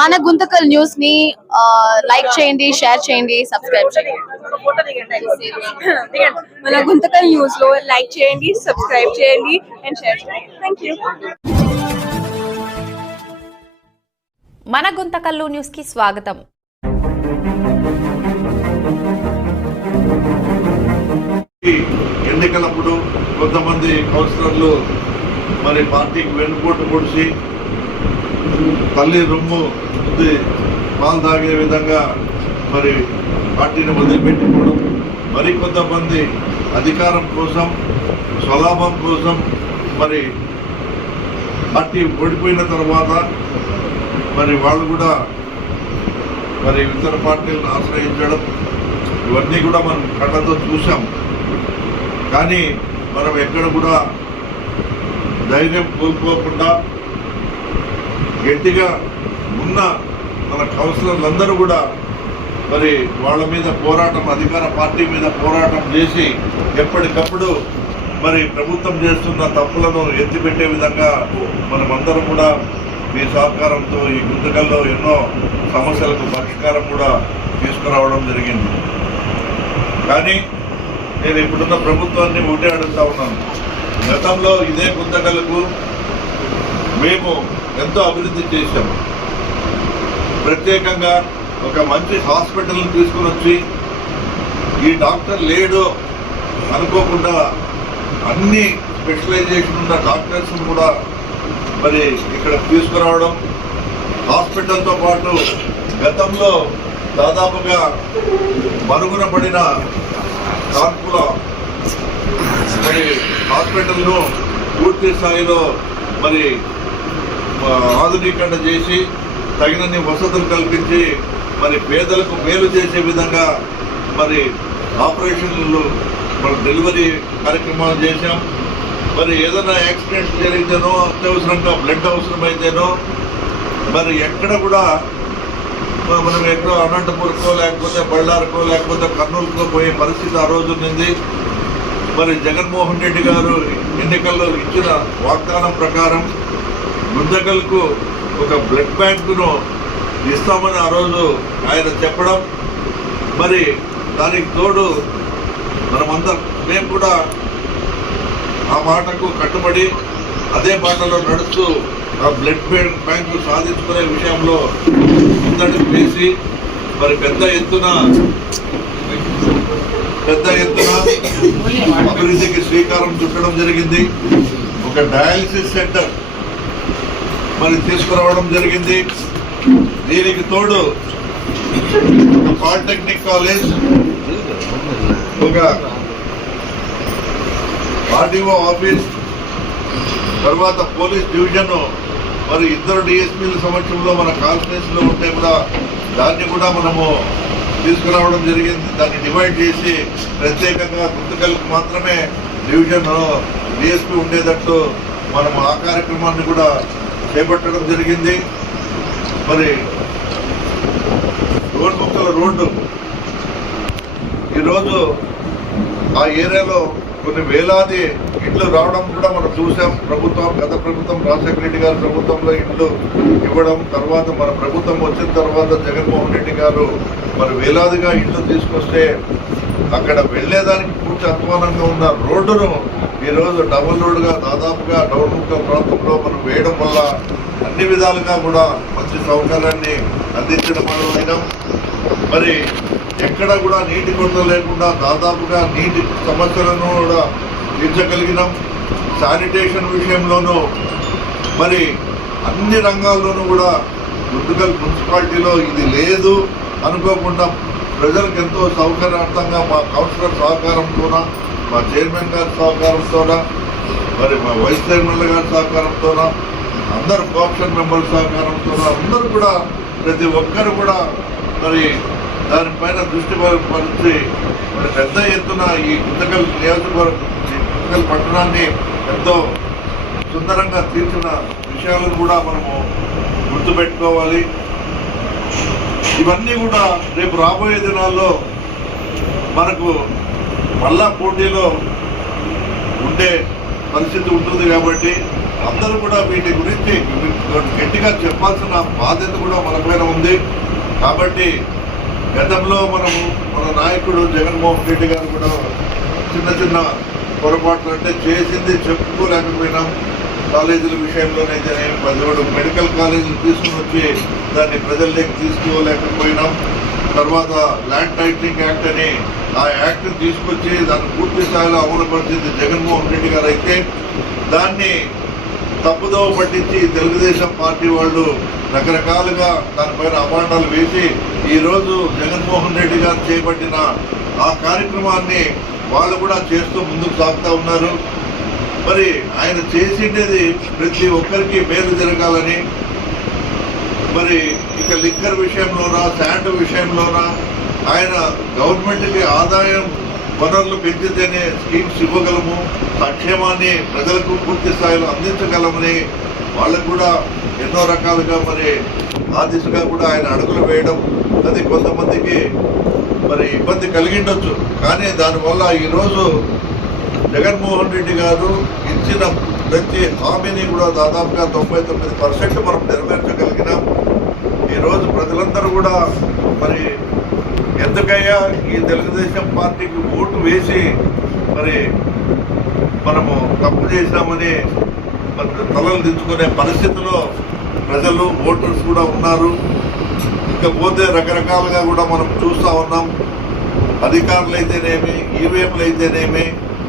మన గుంతకల్ న్యూస్ ని లైక్ చేయండి, షేర్ చేయండి, సబ్స్క్రైబ్ చేయండి. మన గుంతకల్ న్యూస్ లో లైక్ చేయండి, సబ్స్క్రైబ్ చేయండి అండ్ షేర్ చేయండి. థాంక్యూ. మన గుంతకల్లు న్యూస్ కి స్వాగతం. ఎన్నికలప్పుడు కొంతమంది కౌన్సిలర్లు మరి పార్టీకి వెన్నుపోటు పొడిచి తల్లి రొమ్ము పాలు తాగే విధంగా మరి పార్టీని వదిలిపెట్టుకోవడం, మరి కొంతమంది అధికారం కోసం స్వలాభం కోసం మరి పార్టీ ఓడిపోయిన తర్వాత మరి వాళ్ళు కూడా మరి ఇతర పార్టీలను ఆశ్రయించడం, ఇవన్నీ కూడా మనం కళ్ళతో చూసాం. కానీ మనం ఎక్కడ కూడా ధైర్యం కోల్పోకుండా గట్టిగా ఉన్న మన కౌన్సిలర్లందరూ కూడా మరి వాళ్ళ మీద పోరాటం, అధికార పార్టీ మీద పోరాటం చేసి ఎప్పటికప్పుడు మరి ప్రభుత్వం చేస్తున్న తప్పులను ఎత్తిపెట్టే విధంగా మనమందరం కూడా మీ సహకారంతో ఈ గుంతకల్లో ఎన్నో సమస్యలకు పరిష్కారం కూడా తీసుకురావడం జరిగింది. కానీ నేను ఇప్పుడున్న ప్రభుత్వాన్ని ఒకటే అడుగుతా ఉన్నాను. గతంలో ఇదే గుంతకల్లకు మేము ఎంతో అభివృద్ధి చేశాము. ప్రత్యేకంగా ఒక మంచి హాస్పిటల్ని తీసుకుని వచ్చి ఈ డాక్టర్ లేడు అనుకోకుండా అన్ని స్పెషలైజేషన్ ఉన్న డాక్టర్స్ కూడా మరి ఇక్కడ తీసుకురావడం, హాస్పిటల్తో పాటు గతంలో దాదాపుగా మరుగున పడిన కాన్పుల మరి హాస్పిటల్ను పూర్తి స్థాయిలో మరి ఆధునీకరణ చేసి తగినన్ని వసతులు కల్పించి మరి పేదలకు మేలు చేసే విధంగా మరి ఆపరేషన్లు మరి డెలివరీ కార్యక్రమాలు చేశాం. మరి ఏదైనా యాక్సిడెంట్స్ జరిగితేనో, అత్యవసరంగా బ్లడ్ అవసరమైతేనో మరి ఎక్కడ కూడా మనం ఎక్కడో అనంతపురంకో లేకపోతే బళ్ళారికో లేకపోతే కర్నూలుకో పోయే పరిస్థితి ఆ రోజు ఉంది. మరి జగన్మోహన్ రెడ్డి గారు ఎన్నికల్లో ఇచ్చిన వాగ్దానం ప్రకారం గుంతకల్కు ఒక బ్లడ్ బ్యాంకును ఇస్తామని ఆ రోజు ఆయన చెప్పడం, మరి దానికి తోడు మనమందరం మేము కూడా ఆ మాటకు కట్టుబడి అదే బాటలో నడుస్తూ ఆ బ్లడ్ బ్యాంకు సాధించుకునే విషయంలో ముందడుగు వేసి మరి పెద్ద ఎత్తున అభివృద్ధికి శ్రీకారం చుట్టడం జరిగింది. ఒక డయాలసిస్ సెంటర్ మరి తీసుకురావడం జరిగింది. దీనికి తోడు ఒక పాలిటెక్నిక్ కాలేజ్, ఒక ఆర్డీఓ ఆఫీస్, తర్వాత పోలీస్ డివిజన్ మరి ఇద్దరు డిఎస్పీల సమక్షంలో మన కాన్స్టిట్యూన్సీలో ఉంటే కూడా దాన్ని కూడా మనము తీసుకురావడం జరిగింది. దాన్ని డివైడ్ చేసి ప్రత్యేకంగా గుంతకల్కి మాత్రమే డివిజన్ డిఎస్పీ ఉండేటట్టు మనం ఆ కార్యక్రమాన్ని కూడా చేపట్టడం జరిగింది. మరి రోడ్డు ఈరోజు ఆ ఏరియాలో కొన్ని వేలాది ఇండ్లు రావడం కూడా మనం చూసాం. గత ప్రభుత్వం రాజశేఖర రెడ్డి గారి ప్రభుత్వంలో ఇండ్లు ఇవ్వడం, తర్వాత మన ప్రభుత్వం వచ్చిన తర్వాత జగన్మోహన్ రెడ్డి గారు మరి వేలాదిగా ఇండ్లు తీసుకొస్తే అక్కడ వెళ్లేదానికి పూర్తి అధ్వానంగా ఉన్న రోడ్డును ఈరోజు డబుల్ రోడ్డుగా దాదాపుగా డౌన్ముఖ ప్రాంతంలో మనం వేయడం వల్ల అన్ని విధాలుగా కూడా మంచి సౌకర్యాన్ని అందించడం వల్ల మరి ఎక్కడ కూడా నీటి కొరత లేకుండా దాదాపుగా నీటి సమస్యలను కూడా తీర్చగలిగినాం. శానిటేషన్ విషయంలోనూ మరి అన్ని రంగాల్లోనూ కూడా గుంతకల్ మున్సిపాలిటీలో ఇది లేదు అనుకోకుండా ప్రజలకు ఎంతో సౌకర్యార్థంగా మా కౌన్సిలర్ సహకారంతోన, మా చైర్మన్ గారి సహకారంతోన, మరి మా వైస్ చైర్మన్ల గారి సహకారంతోన, అందరు కోఆప్షన్ మెంబర్ల సహకారంతోన అందరూ కూడా ప్రతి ఒక్కరు కూడా మరి దానిపైన దృష్టి పరిచి మరి పెద్ద ఎత్తున ఈ గుంతకల్ గుంతకల్ పట్టణాన్ని ఎంతో సుందరంగా తీర్చిన విషయాలను కూడా మనము గుర్తుపెట్టుకోవాలి. ఇవన్నీ కూడా రేపు రాబోయే దినాల్లో మనకు మళ్ళా పోటీలో ఉండే పరిస్థితి ఉంటుంది కాబట్టి అందరూ కూడా వీటి గురించి గట్టిగా చెప్పాల్సిన బాధ్యత కూడా మన పైన ఉంది. కాబట్టి గతంలో మన నాయకుడు జగన్మోహన్ రెడ్డి గారు కూడా చిన్న చిన్న పొరపాట్లు అంటే చేసింది చెప్పుకోలేకపోయినాం. కాలేజీల విషయంలోనైతేనే 17 మెడికల్ కాలేజీలు తీసుకుని వచ్చి దాన్ని ప్రజల్లోకి తీసుకోలేకపోయినాం. తర్వాత ల్యాండ్ టైటిలింగ్ యాక్ట్ అని ఆ యాక్ట్ తీసుకొచ్చి దాన్ని పూర్తి స్థాయిలో అమలుపరిచింది జగన్మోహన్ రెడ్డి గారు అయితే దాన్ని తప్పుదోవ పట్టించి తెలుగుదేశం పార్టీ వాళ్ళు రకరకాలుగా దానిపైన అభాండాలు వేసి ఈరోజు జగన్మోహన్ రెడ్డి గారు చేపట్టిన ఆ కార్యక్రమాన్ని వాళ్ళు కూడా చేస్తూ ముందుకు సాగుతూ ఉన్నారు. మరి ఆయన చేసిండేది ప్రతి ఒక్కరికి మేలు జరగాలని. మరి ఇక లిక్కర్ విషయంలోనా శాండ్ విషయంలోనా ఆయన గవర్నమెంట్కి ఆదాయం వనరులు పెంచితేనే స్కీమ్స్ ఇవ్వగలము, సంక్షేమాన్ని ప్రజలకు పూర్తి స్థాయిలో అందించగలమని వాళ్ళకు కూడా ఎన్నో రకాలుగా మరి ఆ దిశగా కూడా ఆయన అడుగులు వేయడం అది కొంతమందికి మరి ఇబ్బంది కలిగిండొచ్చు. కానీ దానివల్ల ఈరోజు జగన్మోహన్ రెడ్డి గారు ఇచ్చిన ప్రతి హామీని కూడా దాదాపుగా 99% మనం నెరవేర్చగలిగినాం. ఈరోజు ప్రజలందరూ కూడా మరి ఎందుకయ్యా ఈ తెలుగుదేశం పార్టీకి ఓటు వేసి మరి మనము తప్పు చేసినామని తలలు దించుకునే పరిస్థితిలో ప్రజలు ఓటర్స్ కూడా ఉన్నారు. ఇకపోతే రకరకాలుగా కూడా మనం చూస్తూ ఉన్నాం. అధికారులు అయితేనేమి, ఈవీఎంలు అయితేనేమి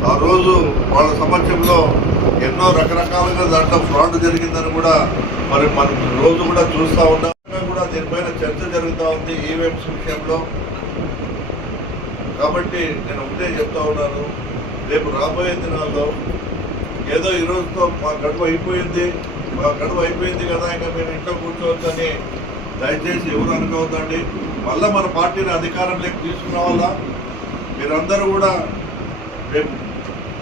ఆ రోజు వాళ్ళ సమక్షంలో ఎన్నో రకరకాలుగా దాంట్లో ఫ్రాడ్ జరిగిందని కూడా మరి మనం రోజు కూడా చూస్తూ ఉన్నాం. కూడా దీనిపైన చర్చ జరుగుతూ ఉంది ఈవీఎంస్ విషయంలో. కాబట్టి నేను ఒకటే చెప్తా ఉన్నాను, రేపు రాబోయే దినాల్లో ఏదో ఈ రోజుతో మా గడువు అయిపోయింది కదా ఇంకా మేము ఇంట్లో కూర్చోవచ్చని దయచేసి ఎవరు అనుకోవద్దండి. మళ్ళీ మన పార్టీని అధికారంలోకి తీసుకురావాలా. మీరందరూ కూడా రేపు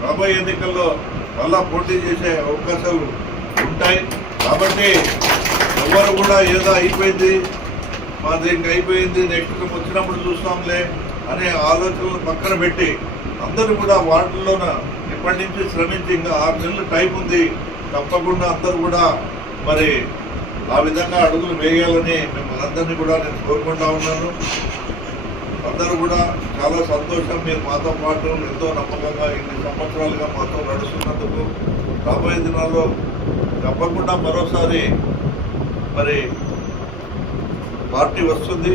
రాబోయే ఎన్నికల్లో మళ్ళా పోటీ చేసే అవకాశాలు ఉంటాయి. కాబట్టి ఎవరు కూడా ఏదో అయిపోయింది మాది ఇంకా అయిపోయింది నెక్స్ట్ వచ్చినప్పుడు చూస్తాంలే అనే ఆలోచనలు పక్కన పెట్టి అందరూ కూడా వార్డుల్లోన ఇప్పటి నుంచి శ్రమించి ఇంకా 6 నెలలు టైం ఉంది, తప్పకుండా అందరూ కూడా మరి ఆ విధంగా అడుగులు వేయాలని మిమ్మల్ని అందరినీ కూడా నేను కోరుకుంటా ఉన్నాను. అందరూ కూడా చాలా సంతోషం, మీరు మాతో పాటు ఎంతో నమ్మకంగా ఇన్ని సంవత్సరాలుగా మాతో నడుస్తున్నందుకు. రాబోయే దినాల్లో తప్పకుండా మరోసారి మరి పార్టీ వస్తుంది.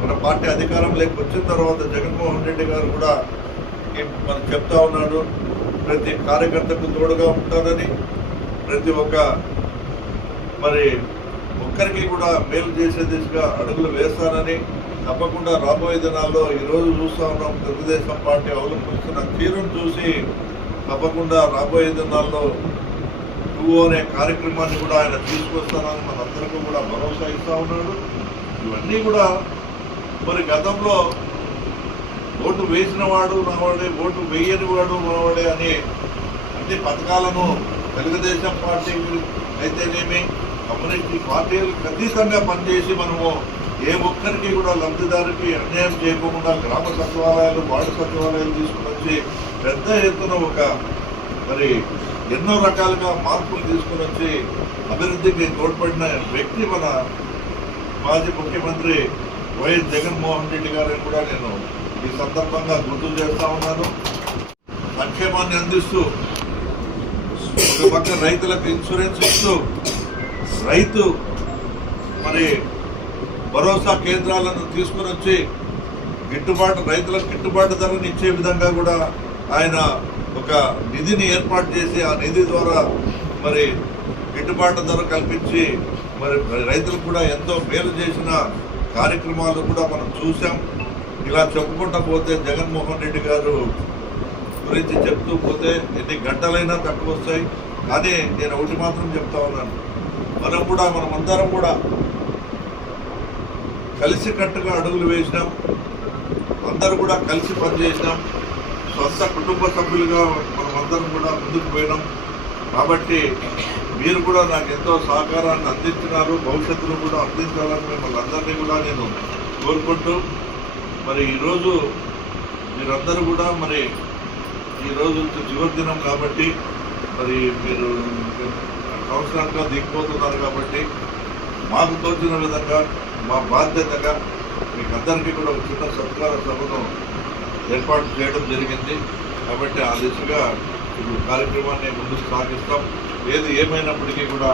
మన పార్టీ అధికారంలోకి వచ్చిన తర్వాత జగన్మోహన్ రెడ్డి గారు కూడా మనం చెప్తా ఉన్నాడు, ప్రతి కార్యకర్తకు తోడుగా ఉంటానని, ప్రతి ఒక్క మరి ఒక్కరికి కూడా మేలు చేసే దిశగా అడుగులు వేస్తానని. తప్పకుండా రాబోయే దినాల్లో ఈరోజు చూస్తూ ఉన్నాం తెలుగుదేశం పార్టీ అవలంబిస్తున్న తీరును చూసి తప్పకుండా రాబోయే దినాల్లో 2 అనే కార్యక్రమాన్ని కూడా ఆయన తీసుకొస్తానని మనందరికీ కూడా భరోసా ఇస్తూ ఉన్నాడు. ఇవన్నీ కూడా మరి గతంలో ఓటు వేసిన వాడు నావాడే, ఓటు వేయని వాడు మనవాడే అనే అన్ని పథకాలను తెలుగుదేశం పార్టీ అయితేనేమి కమ్యూనిస్ట్ పార్టీలు ఖచ్చితంగా పనిచేసి మనము ఏ ఒక్కరికి కూడా లబ్ధిదారికి అన్యాయం చేయకుండా గ్రామ సచివాలయాలు, వార్డు సచివాలయాలు తీసుకుని వచ్చి పెద్ద ఎత్తున ఒక మరి ఎన్నో రకాలుగా మార్పులు తీసుకుని వచ్చి అభివృద్ధికి తోడ్పడిన వ్యక్తి మన మాజీ ముఖ్యమంత్రి వైఎస్ జగన్మోహన్ రెడ్డి గారిని కూడా నేను ఈ సందర్భంగా గుర్తు చేస్తా ఉన్నాను. సంక్షేమాన్ని అందిస్తూ ఒక పక్క రైతులకు ఇన్సూరెన్స్ ఇస్తూ రైతు మరి భరోసా కేంద్రాలను తీసుకుని వచ్చి రైతులకు గిట్టుబాటు ధరను ఇచ్చే విధంగా కూడా ఆయన ఒక నిధిని ఏర్పాటు చేసి ఆ నిధి ద్వారా మరి గిట్టుబాటు ధర కల్పించి మరి రైతులకు కూడా ఎంతో మేలు చేసిన కార్యక్రమాలు కూడా మనం చూసాం. ఇలా చెప్పుకుంటూ పోతే జగన్మోహన్ రెడ్డి గారు గురించి చెప్తూ పోతే ఎన్ని గంటలైనా తక్కువ వస్తాయి. కానీ నేను ఒకటి మాత్రం చెప్తా ఉన్నాను, మనమందరం కూడా కలిసికట్టుగా అడుగులు వేసినాం, అందరూ కూడా కలిసి పనిచేసినాం, సొంత కుటుంబ సభ్యులుగా మనమందరం కూడా ముందుకు పోయినాం. కాబట్టి మీరు కూడా నాకు ఎంతో సహకారాన్ని అందించినారు, భవిష్యత్తులో కూడా అందించాలని మిమ్మల్ని అందరినీ కూడా నేను కోరుకుంటూ మరి ఈరోజు మీరందరూ కూడా మరి ఈరోజు చివరి దినం కాబట్టి మరి మీరు సంవత్సరాలుగా దిగిపోతున్నారు కాబట్టి మాకు తోచిన విధంగా మా బాధ్యతగా మీకు అందరికీ కూడా ఒక చిన్న సత్కార సభను ఏర్పాటు చేయడం జరిగింది. కాబట్టి ఆ దిశగా ఇప్పుడు కార్యక్రమాన్ని ముందుకు సాగిస్తాం. ఏది ఏమైనప్పటికీ కూడా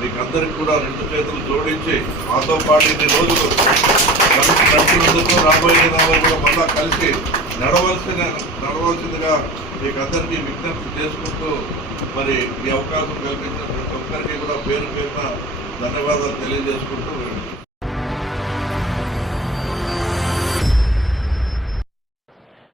మీకు అందరికీ కూడా 2 చేతులు జోడించి మాతో పాటు ఇన్ని రోజులు నడిచినందుకు రాబోయే దినాల్లో కూడా మళ్ళా కలిసి నడవలసిందిగా మీకు అందరికీ విజ్ఞప్తి చేసుకుంటూ మరి ఈ అవకాశం కల్పించిన ప్రతి ఒక్కరికి కూడా పేరు పేరున ధన్యవాదాలు తెలియజేసుకుంటూ